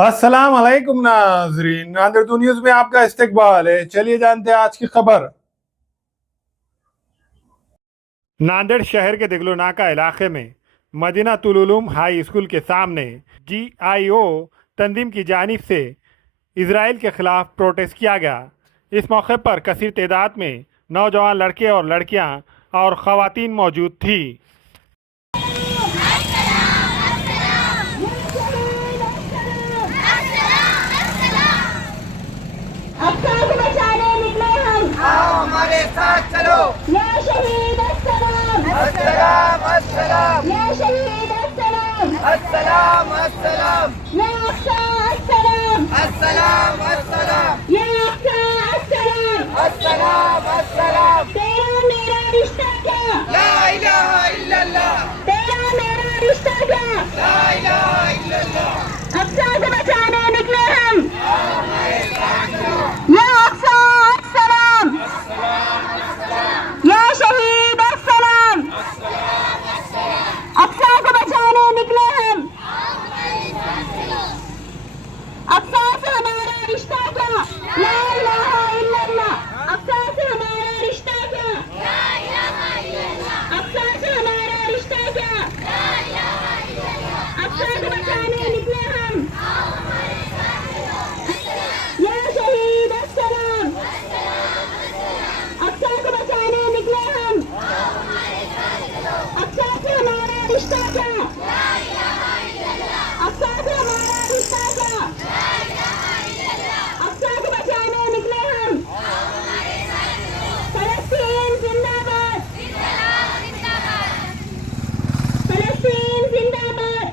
अस्सलाम वालेकुम नाजरीन, नादिर टू न्यूज में आपका इस्तकबाल है। चलिए जानते हैं आज की खबर। नांदेड़ शहर के दिगलो नाका इलाके में मदीना तुल उलूम हाई स्कूल के सामने GIO तंजीम की जानिब से इसराइल के खिलाफ प्रोटेस्ट किया गया। इस मौके पर कसीर तादाद में नौजवान लड़के और लड़कियां और ख़वातीन मौजूद थी। अक्सर को बचाने निकले हम, आओ हमारे साथ चलो। या शहीद अस्सलाम, अस्सलाम अस्सलाम, या शहीद अस्सलाम, अस्सलाम अस्सलाम, या अक्सा अस्सलाम, अस्सलाम अस्सलाम, या अक्सा अस्सलाम। अस्सलाम अस्सलाम। तेरा मेरा रिश्ता क्या, ला इलाहा इल्लल्लाह, तेरा मेरा रिश्ता क्या, ला इलाहा इल्लल्लाह। अक्सा को बचाने निकले हम, या अक्सा अस्सलाम, या शहीद अस्सलाम। अक्सा को बचाने निकले हम, अक्सा से हमारा रिश्ता क्या, ला इलाहा इल्लल्लाह। अक्सा से हमारा रिश्ता क्या, ला इलाहा इल्लल्लाह। अक्सा से हमारा रिश्ता क्या, ला इलाहा इल्लल्लाह। अक्सा को बचाने निकले हम, या शहीद अस्सलाम। अक्सा को बचाने निकले हम, अक्सा से हमारा रिश्ता क्या, ला इलाहा इल्लल्लाह। अक्सा से हमारा रिश्ता क्या, ला इलाहा इल्लल्लाह। अक्सा को बचाने निकले हम, फलस्तीन जिंदाबाद, फलस्तीन जिंदाबाद।